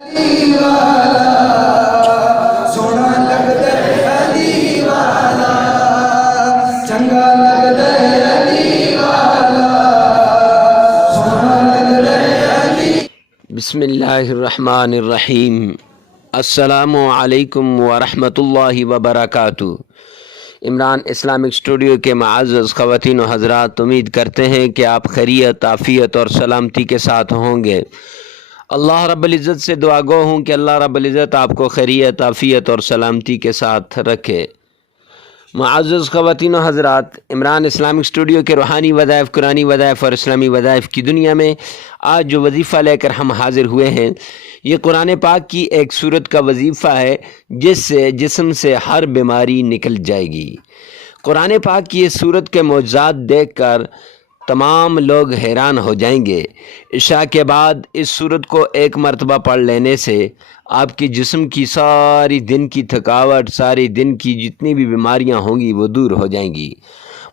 علی والا سونا لگدا علی والا چنگا لگدا علی والا سونا لگدا علی۔ بسم اللہ الرحمن الرحیم۔ السلام علیکم ورحمۃ اللہ وبرکاتہ۔ عمران اسلامک اسٹوڈیو کے معزز خواتین و حضرات، امید کرتے ہیں کہ آپ خیریت، عافیت اور سلامتی کے ساتھ ہوں گے۔ اللہ رب العزت سے دعا گو ہوں کہ اللہ رب العزت آپ کو خیریت، عافیت اور سلامتی کے ساتھ رکھے۔ معزز خواتین و حضرات، عمران اسلامک اسٹوڈیو کے روحانی وظائف، قرآنی وظائف اور اسلامی وظائف کی دنیا میں آج جو وظیفہ لے کر ہم حاضر ہوئے ہیں، یہ قرآن پاک کی ایک سورت کا وظیفہ ہے جس سے جسم سے ہر بیماری نکل جائے گی۔ قرآن پاک کی اس سورت کے معجزات دیکھ کر تمام لوگ حیران ہو جائیں گے۔ عشاء کے بعد اس سورت کو ایک مرتبہ پڑھ لینے سے آپ کے جسم کی ساری دن کی تھکاوٹ، ساری دن کی جتنی بھی بیماریاں ہوں گی وہ دور ہو جائیں گی۔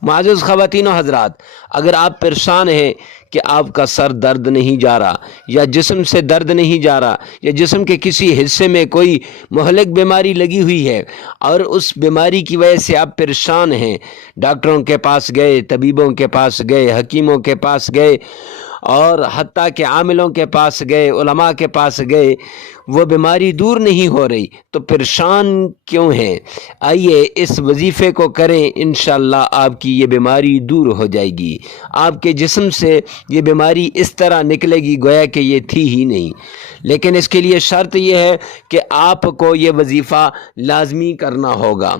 معزز خواتین و حضرات، اگر آپ پریشان ہیں کہ آپ کا سر درد نہیں جا رہا، یا جسم سے درد نہیں جا رہا، یا جسم کے کسی حصے میں کوئی مہلک بیماری لگی ہوئی ہے اور اس بیماری کی وجہ سے آپ پریشان ہیں، ڈاکٹروں کے پاس گئے، طبیبوں کے پاس گئے، حکیموں کے پاس گئے اور حتیٰ کہ عاملوں کے پاس گئے، علماء کے پاس گئے، وہ بیماری دور نہیں ہو رہی، تو پریشان کیوں ہیں؟ آئیے اس وظیفے کو کریں، انشاءاللہ آپ کی یہ بیماری دور ہو جائے گی۔ آپ کے جسم سے یہ بیماری اس طرح نکلے گی گویا کہ یہ تھی ہی نہیں۔ لیکن اس کے لیے شرط یہ ہے کہ آپ کو یہ وظیفہ لازمی کرنا ہوگا،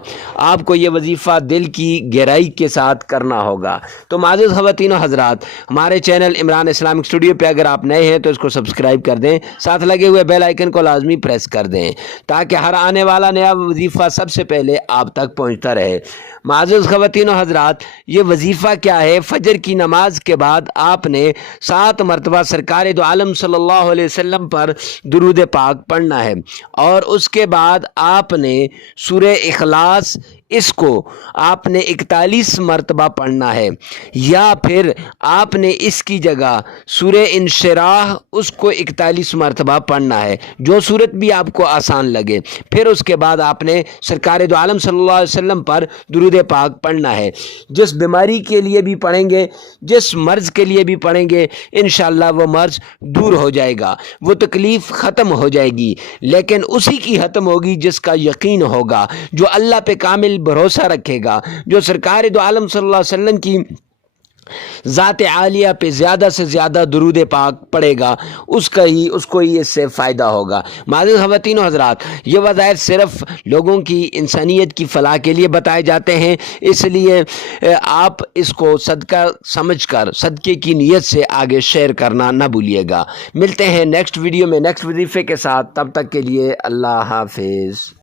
آپ کو یہ وظیفہ دل کی گہرائی کے ساتھ کرنا ہوگا۔ تو معزز خواتین و حضرات، ہمارے چینل عمران اسلامک اسٹوڈیو پہ اگر آپ نئے ہیں تو اس کو سبسکرائب کر دیں، ساتھ لگے ہوئے بیل آئیکن کو لازمی پریس کر دیں تاکہ ہر آنے والا نیا وظیفہ سب سے پہلے آپ تک پہنچتا رہے۔ معزز خواتین و حضرات، یہ وظیفہ کیا ہے؟ فجر کی نماز کے بعد آپ نے 7 مرتبہ سرکار دو عالم صلی اللہ علیہ وسلم پر درود پاک پڑھنا ہے، اور اس کے بعد آپ نے سورہ اخلاص اس کو آپ نے 41 مرتبہ پڑھنا ہے، یا پھر آپ نے اس کی جگہ سورہ انشراح اس کو 41 مرتبہ پڑھنا ہے، جو صورت بھی آپ کو آسان لگے۔ پھر اس کے بعد آپ نے سرکار دو عالم صلی اللہ علیہ وسلم پر درود پاک پڑھنا ہے۔ جس بیماری کے لیے بھی پڑھیں گے، جس مرض کے لیے بھی پڑھیں گے، انشاءاللہ وہ مرض دور ہو جائے گا، وہ تکلیف ختم ہو جائے گی، لیکن اسی کی ختم ہوگی جس کا یقین ہوگا، جو اللہ پہ کامل بھروسہ رکھے گا، جو سرکار دو عالم صلی اللہ علیہ وسلم کی ذات عالیہ پہ زیادہ سے زیادہ درود پاک پڑے گا، اس کو ہی اس سے فائدہ ہوگا۔ معزز خواتین و حضرات، یہ وظائف صرف لوگوں کی انسانیت کی فلاح کے لیے بتائے جاتے ہیں، اس لیے آپ اس کو صدقہ سمجھ کر صدقے کی نیت سے آگے شیئر کرنا نہ بھولیے گا۔ ملتے ہیں نیکسٹ ویڈیو میں نیکسٹ وظیفے کے ساتھ، تب تک کے لیے اللہ حافظ۔